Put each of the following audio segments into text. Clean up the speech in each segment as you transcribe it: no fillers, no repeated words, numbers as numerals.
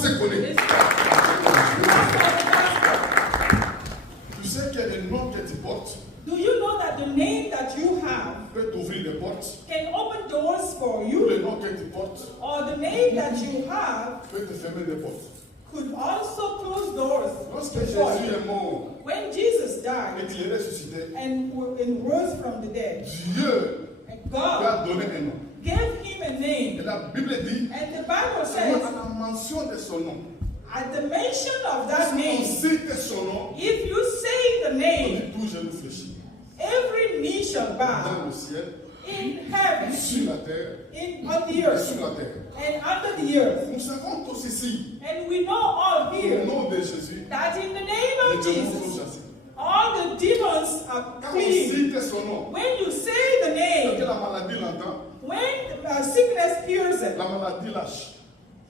se connaît. Tu sais que le nom que tu portes Do you know that the name that you have peut t'ouvrir des portes. can open doors for Le you, nom que tu portes or the name that you have peut te fermer des portes. could also close doors Lorsque for Jésus you? est mort When Jesus et died qu'il est ressuscité, and rose from the dead, Dieu and lui God a donné un nom. gave him a Et name, la Bible dit, and the Bible à says, la mention de son nom, at the mention of that si on name, cite son nom, if you say the on name, dit tout genou fléchit. every knee shall bow Dans le ciel, in heaven, sur la terre, on the et earth, sur la terre. and under the earth. Nous savons tous ici, And we know all au here nom de Jésus, that in the name les of démons sont Jesus, chassés. all the demons are Quand on clean. cite son nom, When you say the quand name, la maladie l'entend, when sickness hears it, la maladie lâche.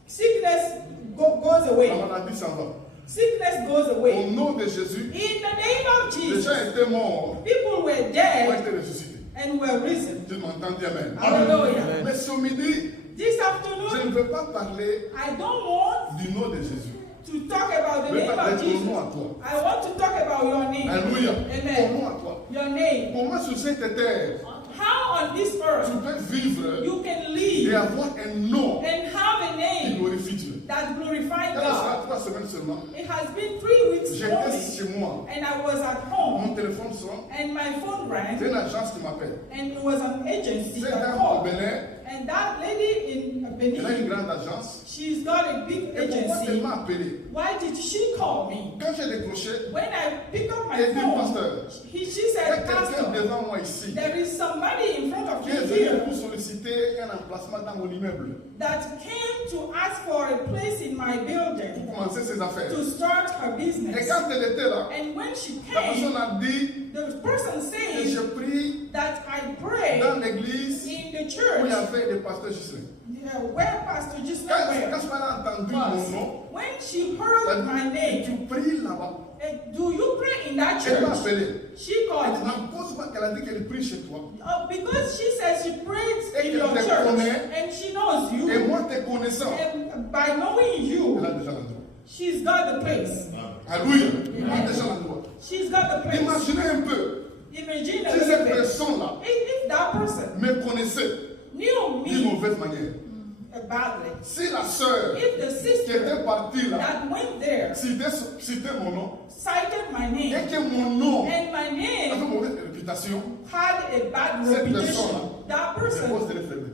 sickness goes La away. maladie s'en va. Sickness goes Au away. nom de Jésus, In the name of les Jesus, gens étaient morts, people were ont dead été ressuscités. and were risen. Tu m'entends, dis Amen. Hallelujah. Mais ce midi, This je afternoon, ne veux pas parler I don't want du nom de Jésus. to talk about Je the veux name parler of de ton Jesus. nom à toi. I want to talk about your name. Alléluia. Ton Amen. nom à toi. Your name. Comment sur cette terre, How on this tu earth peux vivre you can et live avoir un nom and have a qui name glorifie Dieu. that glorifies Il y a God. 3 semaines seulement, It has been 3 weeks j'étais only, chez moi. and I was at home, Mon téléphone sonne. and my phone C'est rang, une agence qui m'appelle. and it was an agency Cette that dame au called. Bénin, And that lady in elle a une Benin, grande agence. she's got a big Et pourquoi elle agency. m'a appelé? Why did she call me? Quand j'ai décroché, When I picked up my elle dit, phone, pasteur, she il y a said, quelqu'un Pastor, devant moi ici there is somebody in front of qui est me venu here pour solliciter un emplacement dans mon immeuble that came to ask for a place in my building pour commencer ses affaires. to start her Et business. quand elle était là, And when she la came, personne a dit the person que says je prie that I pray dans l'église in the où il y church avait des pasteurs Gislain. where Pastor just Quand where elle a entendu mon was. nom, When she elle heard a my dit, tu name, pries là-bas. do you pray in that Elle m'a church? appelé. She Elle called dit, me. à cause qu'elle a dit qu'elle prie chez toi. Because she says she prays Et in qu'elle your te church connaît. and she knows Et you. moi, te connaissant, And by knowing you, elle a déjà l'endroit. she's got the place. Alléluia. Elle a déjà l'endroit. She's got the place. Imaginez un peu, Imagine a si cette little bit. personne-là If that person me connaissait knew d'une me mauvaise manière, badly, si la sœur if the qui sister était partie là that went there citait mon nom, cited my et name que mon nom and my avait name une mauvaise réputation, had a bad cette reputation, personne-là, that je pose person, de les fermer.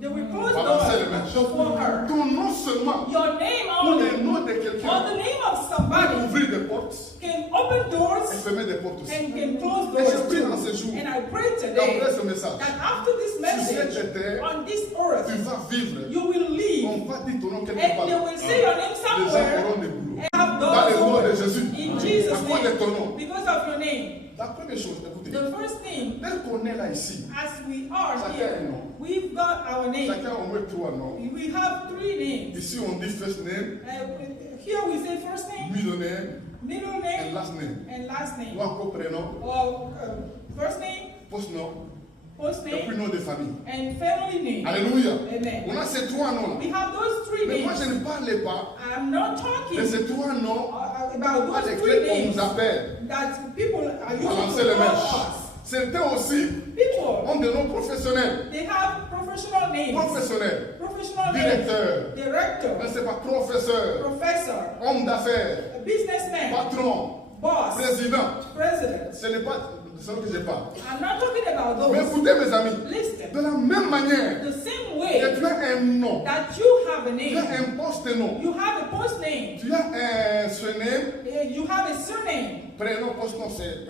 they will close Balancez les mains. doors before her. Ton nom seulement, Your name ou only, le nom de or quelqu'un, the name of peut somebody ouvrir des portes can open et doors fermer des portes aussi. and can close Et je doors prie too. dans ces jours, And I pray today d'après ce message, that after this message cette terre, on this tu earth, vas vivre. you will live On va dire ton nom quelque and part. they will say your name Les gens somewhere auront des boulots. and have Dans le nom de doors Jésus. in Jesus' À cause de ton nom. name because of your name. La première chose, écoutez, The first thing, tel qu'on est là ici, as we are chacun a un here, nom. we've got our name. Chacun a au moins 3 noms. We have 3 names. Ici, on dit first name, Here we say first name, middle name, middle and name, last name. and last name. Ou encore prénom, Or first name, post-nom, post et puis name, nom de famille. and family name. Alléluia. Amen. On a ces 3 noms-là. We have those 3 Mais moi, names. je ne parlais pas I'm not de talking ces 3 noms about à those 3 lesquels on names nous appelle. that people are using Balancez to les mains. call us. Certains aussi People, ont des noms professionnels. they have professional names. Professionnels. Professional Directeur. names. Director, Je ne sais pas, professeur, professor, homme d'affaires, a businessman, patron, boss, président. president. Ce n'est pas de ce que je parle. I'm not talking about Mais those. écoutez, mes amis, Listen, de la même manière the same que way tu as un nom, that you have a tu as name, un post-nom, you have a post name, tu as un surname, you have a surname, prénom, post-nom, c'est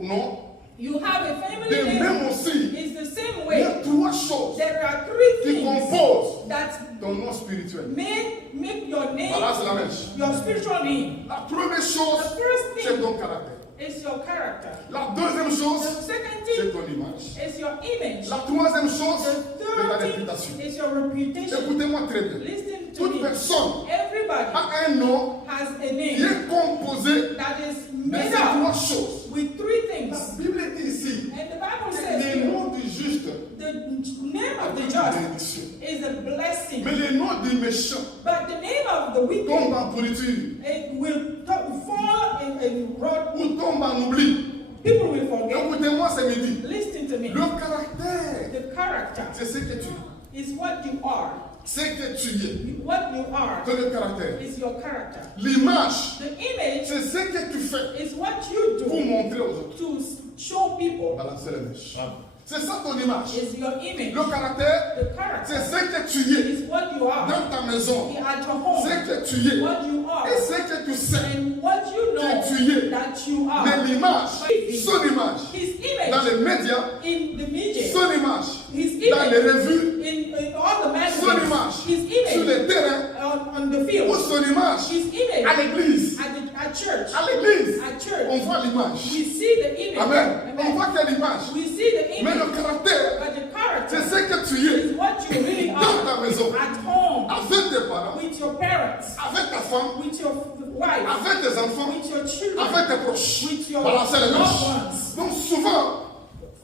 nom. you have a family De name. même aussi, It's the same il y a way. 3 choses There are 3 qui things composent that ton nom spirituel. make your name Voilà, c'est la mèche. your spiritual name. La première The chose, first c'est thing ton caractère. is your character. La deuxième The chose, second c'est thing ton image. is your image. La troisième chose, The c'est ta third réputation. thing is your reputation. Écoutez-moi très bien. Listen to Toute me. personne Everybody a un nom has a qui name est composé that is de made ces 3 up choses. with 3 La things. Bible dit ici And the Bible que says le here, nom du juste the name of the est une just bénédiction. is a blessing. Mais le nom du méchant But the name of the wicked, tombe en pourriture, it will fall in rot. ou tombe en oubli. People will forget. Écoutez-moi ce midi. Listen to me. Le caractère, The character c'est ce que tu es. is what you are. Ce que tu es. What you are C'est le caractère. is your character. L'image, The image c'est ce que tu fais is what you pour do montrer aux autres. to show people. Balancer les mèches. C'est ça ton image. Is your image. Le caractère, The c'est character ce que tu es is what you are. dans ta maison. At your home, Ce que tu es. what you are, Et ce que tu sais. and what you know Que tu es. that you are. Mais l'image, son image, His dans image les médias, in the media, son image, his dans les image revues, in all the son magazines, image, his sur image les terrains, on the ou field, son image his image à l'église. at church. À l'église, At church, on voit l'image. we see the image. Amen. On voit quelle image. We see the Mais image, le caractère, but the c'est character ce que tu es is what you really dans ta are maison, at home, avec tes parents, with your parents, avec ta femme, with your wife, avec tes enfants, with your children, avec tes proches. with your Balancer les loved mèches. ones. Donc souvent,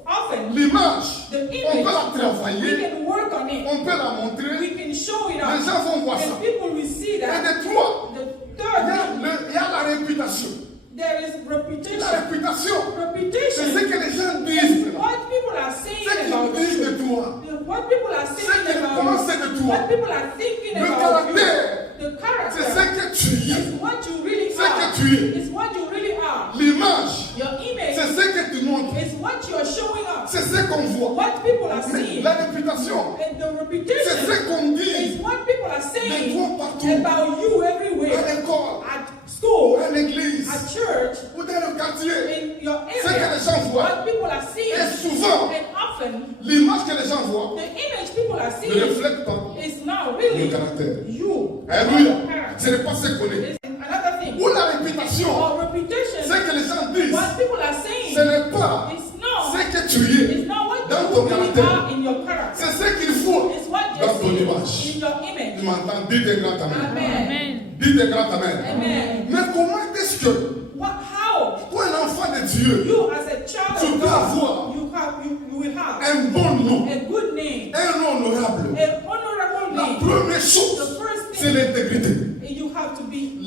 Often, l'image, the on peut image, la we travailler, can work on it. on peut la montrer, We can show it les off. gens vont voir ça. And people will see Et that. de toi, The il y third a thing, il y a la réputation. there is La reputation. réputation, c'est Reputation ce que les gens is disent. what people are saying Ce about qu'ils disent you. de toi. What people are Ce saying qu'ils about pensent you. de toi. What people are thinking Le about caractère, you. The c'est ce character que tu es. is what you really Ce que are. tu es. Is what you really are. L'image, Your image c'est ce que tu montres. is what you are showing up. C'est ce qu'on voit. What people are Mais seeing. la réputation, And the c'est reputation ce qu'on dit is what people are de saying toi partout. about you À everywhere. l'école, At ou school, à l'église, at church, ou dans le quartier. in your Ce que area. les gens voient. What people are seeing. Et souvent, And often, l'image que les gens voient the image people are ne seeing reflète pas is not le really caractère. you. Alléluia. Your character. Ce n'est pas ce qu'on est. It's another thing. Ou la réputation, Or reputation. ce que les gens disent, What people are saying ce n'est pas is not. ce que tu es It's not what dans you ton really caractère. are in your character. C'est ce qu'il faut It's what dans you ton see image. in your Tu image. m'entends? Dis des grands amen. Amen. Dis des grands amen. Amen. Mais comment est-ce que How? toi, un enfant de Dieu, You as a child tu of peux God, avoir you will have un bon nom, a good name, un nom honorable? an honorable La name. première chose, The first c'est thing l'intégrité. you have to be,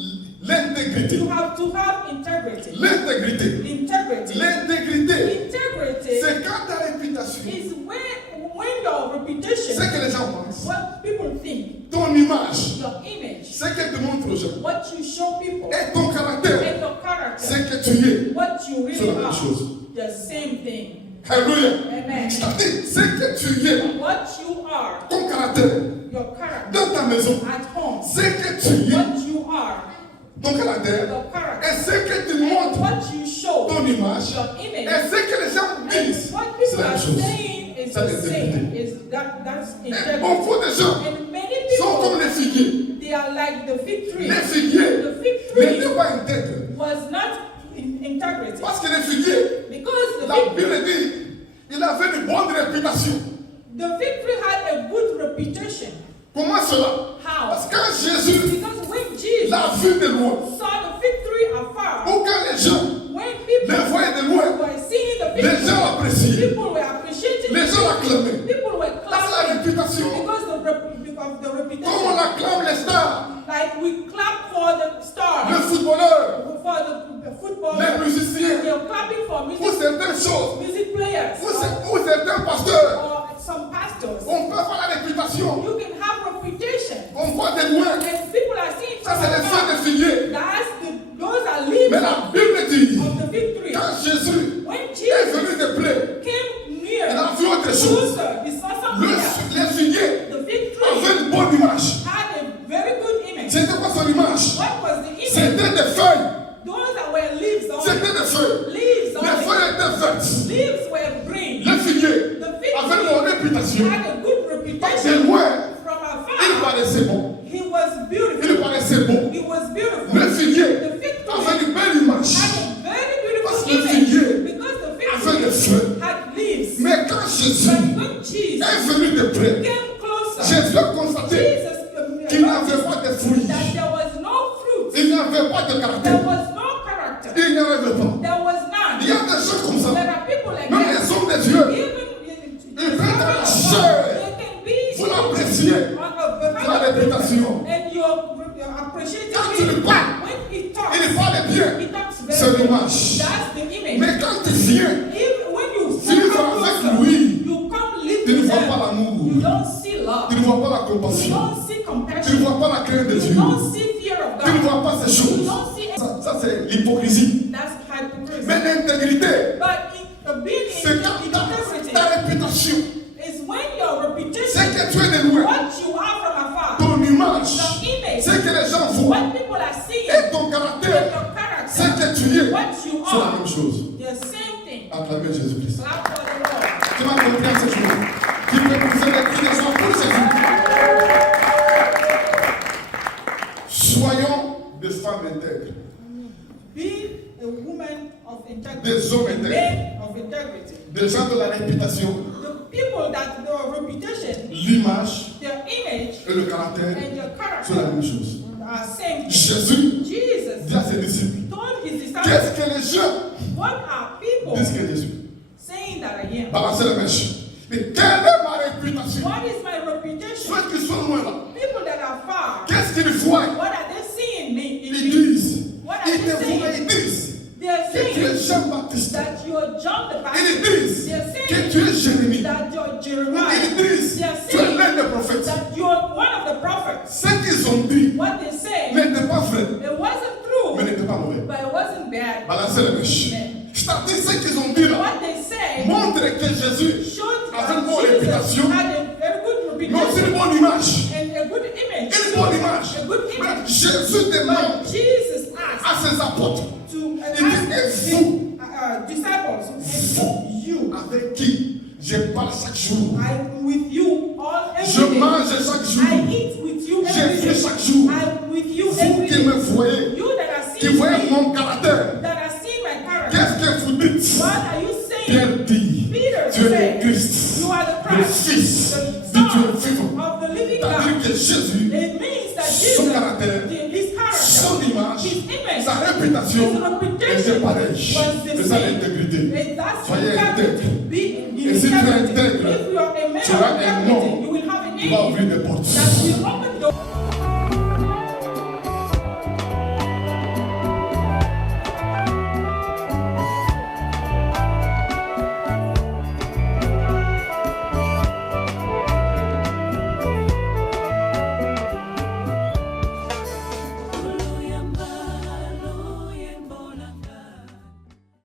L'intégrité. you have to have integrity. L'intégrité. Integrity. L'intégrité, Integrity c'est quand ta réputation, is when your reputation, c'est que les gens pensent, what people think, ton image, your image, c'est que tu montres aux gens, what you show people, et ton caractère, and your character, c'est que tu es. what you C'est really la même are, chose. the same thing. Alléluia. Amen. C'est-à-dire, c'est que tu es, What you are, ton caractère, your character, dans ta maison, at home, c'est que tu es, what you are, ton caractère, your character, et c'est que tu and montres what you show, ton image, your et image, ce que les gens and disent, what c'est people la are même chose. saying is Ça, the l'intégrité. same. Is that's Et integrity. beaucoup de gens And many sont comme people, les figuiers. they are like the fig tree. Les figuiers The fig tree n'étaient pas intègres. was not in integrity Parce que les figuiers, because the la fig Bible dit, il avait une bonne réputation. had a good reputation. Comment cela? How? Parce que quand Jésus Because when Jesus l'a vu de loin, saw the fig tree afar, ou quand les gens when people le voyaient de loin, were seeing the fig les tree, gens l'appréciaient. people were appreciating Les it. gens l'acclamaient. People were Dans la clapping réputation, because of the comme on reputation. acclame les stars, Like we clap for the les stars, footballeurs, for the football, les musiciens, we are clapping for ou music, certaines choses, music players ou certains pasteurs. or some pastors. On peut avoir la réputation. You can have reputation, On voit de loin. and people are seeing Ça, from c'est les afar. feux de figuier. Those are leaves Mais la Bible dit, of the fig tree. quand Jésus When est Jesus venu de près, came il a near, vu autre chose. closer, he saw something else. Les figuiers The fig tree avaient une bonne image. had a very good image. C'était quoi son image? What was the image? C'était des feuilles. Those that were leaves on C'était des feuilles. leaves Les on feuilles étaient vertes. leaves were green. Les figuiers The fig avaient une bonne tree réputation. had a good De reputation loin, from il afar. paraissait bon. He was Il beautiful. paraissait beau. He was beautiful. Le figuier The fig tree avait une belle image. had a very Parce que beautiful le figuier image because the fig avait des tree feuilles. had leaves. Mais quand Jésus But when Jesus est venu de près, came closer, Jésus a constaté Jesus qu'il n'avait pas de fruits. that there was no fruit, Il n'avait pas de there caractère. was no character, Il n'y avait pas. there was Il y none. a des gens comme ça. There are people like Même that. les hommes de Dieu, Even ils prennent la chair. they can be Vous l'appréciez. on a La réputation. and your appreciation l'image. That's the image. Mais quand tu viens, Even when you vivre come avec closer, lui, you come live tu ne with vois them. pas l'amour. You don't see love. Tu ne vois pas la You compassion. don't see Tu ne compassion. vois pas la crainte de You Dieu. don't see fear of Tu ne God. vois pas ces You choses. don't see Ça c'est l'hypocrisie. that's hypocrisy. Mais l'intégrité, But being c'est quand in ta integrity réputation, is when your c'est reputation, que tu es de loin, what you are from afar, ton image, your image, c'est que les gens voient, what people are seeing, et ton with caractère, your c'est character, que tu es. what you C'est la are, même chose. the same thing. Acclamez Jésus-Christ. Clap for the Lord. Tu m'as compris à ce jour. Tu peux pousser des cris de joie pour Jésus. Soyons des femmes intègres, Be a woman of integrity, des hommes a intègres, man of integrity. des gens de la réputation, The people that their reputation, l'image their image, et le caractère and their sont la character même chose. are same thing. Jésus Jesus dit à ses disciples, told his disciples, qu'est-ce que les gens what are people disent que Jésus? saying that I am? Balancez les mèches. Mais quelle est ma réputation? What is my reputation? Ceux qui sont loin là, People that are far, qu'est-ce qu'ils voient? what are they seeing me? In Ils me? disent, What are ils they te voient, saying? ils disent They're que tu es saying Jean-Baptiste. that you're John the Ils Baptist. disent They're que saying tu es Jérémie. that you're Ils Jeremiah. disent They're que tu es saying l'un des prophètes. that you're one of the prophets. Ce qu'ils ont dit What they say, n'était pas vrai, it wasn't mais true, n'était pas mauvais. but it wasn't bad. Balancez les mèches. C'est-à-dire ce qu'ils ont dit là What they say montre que Jésus showed avait une that bonne Jesus réputation, had a good mais aussi reputation une bonne image. and a good image. Une bonne image. A good Mais image. Jésus demande But Jesus asked à ses apôtres, to il dit, et his vous, disciples, and you, avec qui je parle chaque jour, I'm with you all je every day. mange chaque jour, I eat with you je every vis day. chaque jour. I'm with you Vous every qui me day. voyez, You that are qui seeing voyez me, mon caractère, that are seeing my character. qu'est-ce que vous dites? What are you saying? Pierre dit, Peter tu es le said, Christ, you are the le Christ, Fils the du Son Dieu vivant. of the living C'est-à-dire God. que Jésus, It means that son Jesus, caractère, his character, son image, his image, sa réputation his reputation était pareille. was the C'est ça same. l'intégrité. And that's Soyez integrity. intègre. Be in Et si tu es integrity. intègre, If you are a man tu auras of un integrity, nom you will have a qui va name ouvrir des portes. that will open doors.